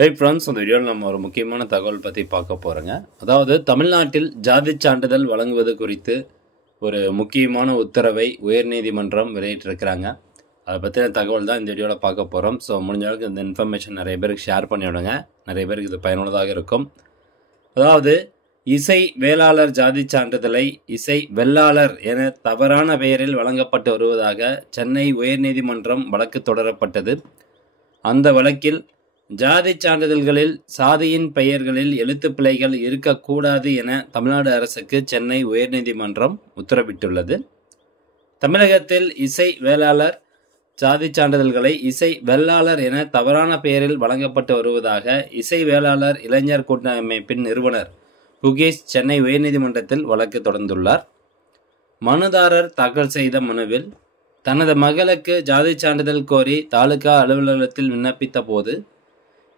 Hey friends, இந்த வீடியோவில் நம்ம ஒரு முக்கியமான தகவல் பற்றி பார்க்க போகிறோங்க. அதாவது தமிழ்நாட்டில் ஜாதி சான்றிதழ் வழங்குவது குறித்து ஒரு முக்கியமான உத்தரவை உயர்நீதிமன்றம் வெளியிட்டிருக்கிறாங்க. அதை பற்றின தகவல் தான் இந்த வீடியோவில் பார்க்க போகிறோம். ஸோ முடிஞ்ச அளவுக்கு இந்த இன்ஃபர்மேஷன் நிறைய பேருக்கு ஷேர் பண்ணிவிடுங்க. நிறைய பேருக்கு இது பயனுள்ளதாக இருக்கும். அதாவது இசை வேளாளர் ஜாதி சான்றிதழை இசை வெள்ளாளர் என தவறான பெயரில் வழங்கப்பட்டு வருவதாக சென்னை உயர்நீதிமன்றம் வழக்கு தொடரப்பட்டது. அந்த வழக்கில் ஜாதி சான்றிதழ்களில் சாதியின் பெயர்களில் எழுத்துப்பிழைகள் இருக்கக்கூடாது என தமிழ்நாடு அரசுக்கு சென்னை உயர்நீதிமன்றம் உத்தரவிட்டுள்ளது. தமிழகத்தில் இசை வேளாளர் ஜாதி சான்றிதழ்களை இசை வெள்ளாளர் என தவறான பெயரில் வழங்கப்பட்டு வருவதாக இசை வேளாளர் இளைஞர் கூட்டமைப்பின் நிறுவனர் குகேஷ் சென்னை உயர்நீதிமன்றத்தில் வழக்கு தொடர்ந்துள்ளார். மனுதாரர் தாக்கல் செய்த மனுவில் தனது மகளுக்கு ஜாதி சான்றிதழ் கோரி தாலுகா அலுவலகத்தில் விண்ணப்பித்த போது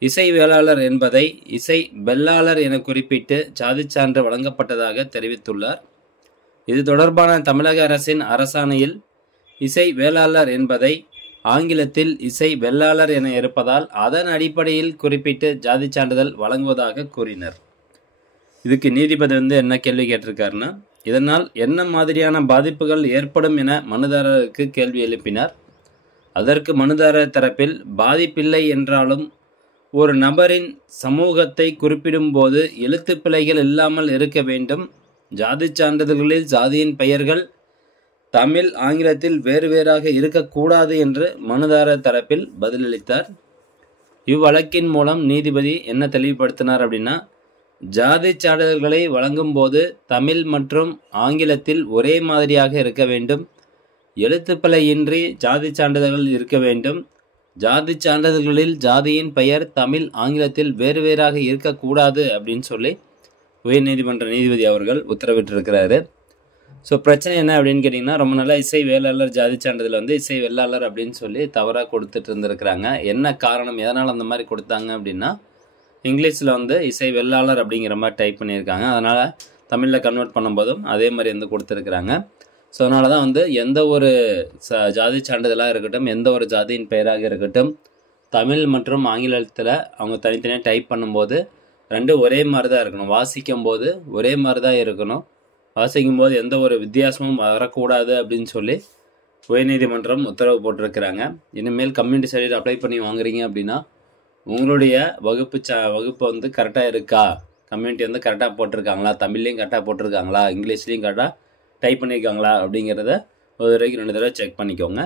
இசை வேளாளர் என்பதை இசை வெள்ளாளர் என குறிப்பிட்டு ஜாதி சான்று வழங்கப்பட்டதாக தெரிவித்துள்ளார். இது தொடர்பான தமிழக அரசின் அரசாணையில் இசை வேளாளர் என்பதை ஆங்கிலத்தில் இசை வெள்ளாளர் என இருப்பதால் அதன் அடிப்படையில் குறிப்பிட்டு ஜாதி சான்றிதழ் வழங்குவதாக கூறினர். இதுக்கு நீதிபதி என்ன கேள்வி கேட்டிருக்காருன்னா, இதனால் என்ன மாதிரியான பாதிப்புகள் ஏற்படும் என மனுதாரருக்கு கேள்வி எழுப்பினார். அதற்கு மனுதாரர் தரப்பில் பாதிப்பில்லை என்றாலும் ஒரு நபரின் சமூகத்தை குறிப்பிடும்போது எழுத்துப்பிழைகள் இல்லாமல் இருக்க வேண்டும். ஜாதி சான்றிதழ்களில் ஜாதியின் பெயர்கள் தமிழ் ஆங்கிலத்தில் வேறு வேறாக இருக்கக்கூடாது என்று மனுதாரர் தரப்பில் பதிலளித்தார். இவ்வழக்கின் மூலம் நீதிபதி என்ன தெளிவுபடுத்தினார் அப்படின்னா, ஜாதி சான்றிதழ்களை வழங்கும் போது தமிழ் மற்றும் ஆங்கிலத்தில் ஒரே மாதிரியாக இருக்க வேண்டும். எழுத்துப்பிழையின்றி ஜாதி சான்றிதழ்கள் இருக்க வேண்டும். ஜாதி சான்றிதழ்களில் ஜாதியின் பெயர் தமிழ் ஆங்கிலத்தில் வேறு வேறாக இருக்கக்கூடாது அப்படின்னு சொல்லி உயர்நீதிமன்ற நீதிபதி அவர்கள் உத்தரவிட்டிருக்கிறாரு. ஸோ பிரச்சனை என்ன அப்படின்னு கேட்டிங்கன்னா, ரொம்ப நாளாக இசை வேளாளர் ஜாதி சான்றிதழ் இசை வெள்ளாளர் அப்படின்னு சொல்லி தவறாக கொடுத்துட்டு இருந்திருக்கிறாங்க. என்ன காரணம், எதனால் அந்த மாதிரி கொடுத்தாங்க அப்படின்னா, இங்கிலீஷில் இசை வெள்ளாளர் அப்படிங்கிற மாதிரி டைப் பண்ணியிருக்காங்க. அதனால் தமிழில் கன்வெர்ட் பண்ணும்போதும் அதே மாதிரி கொடுத்துருக்குறாங்க. ஸோ அதனால தான் எந்த ஒரு ஜாதி சான்றிதழாக இருக்கட்டும், எந்த ஒரு ஜாதியின் பெயராக இருக்கட்டும், தமிழ் மற்றும் ஆங்கிலத்தில் அவங்க தனித்தனியாக டைப் பண்ணும்போது ரெண்டும் ஒரே மாதிரி தான் இருக்கணும். வாசிக்கும் போது ஒரே மாதிரி தான் இருக்கணும். வாசிக்கும் போது எந்த ஒரு வித்தியாசமும் வரக்கூடாது அப்படின்னு சொல்லி உயர்நீதிமன்றம் உத்தரவு போட்டிருக்கிறாங்க. இனிமேல் கம்யூனிட்டி சர்டிஃபிகேட் அப்ளை பண்ணி வாங்குறீங்க அப்படின்னா உங்களுடைய வகுப்பு கரெக்டாக இருக்கா, கம்யூனிட்டி கரெக்டாக போட்டிருக்காங்களா, தமிழ்லேயும் கரெக்டாக போட்டிருக்காங்களா, இங்கிலீஷ்லேயும் கரெக்டாக டைப் பண்ணியிருக்காங்களா அப்படிங்கிறத ஒரு தடவைக்கு 2 தடவை செக் பண்ணிக்கோங்க.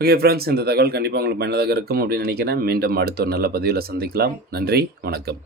ஓகே ஃப்ரெண்ட்ஸ், இந்த தகவல் கண்டிப்பாக உங்களுக்கு பயனுள்ளதாக இருக்கும் அப்படின்னு நினைக்கிறேன். மீண்டும் அடுத்த ஒரு நல்ல பதிவில் சந்திக்கலாம். நன்றி, வணக்கம்.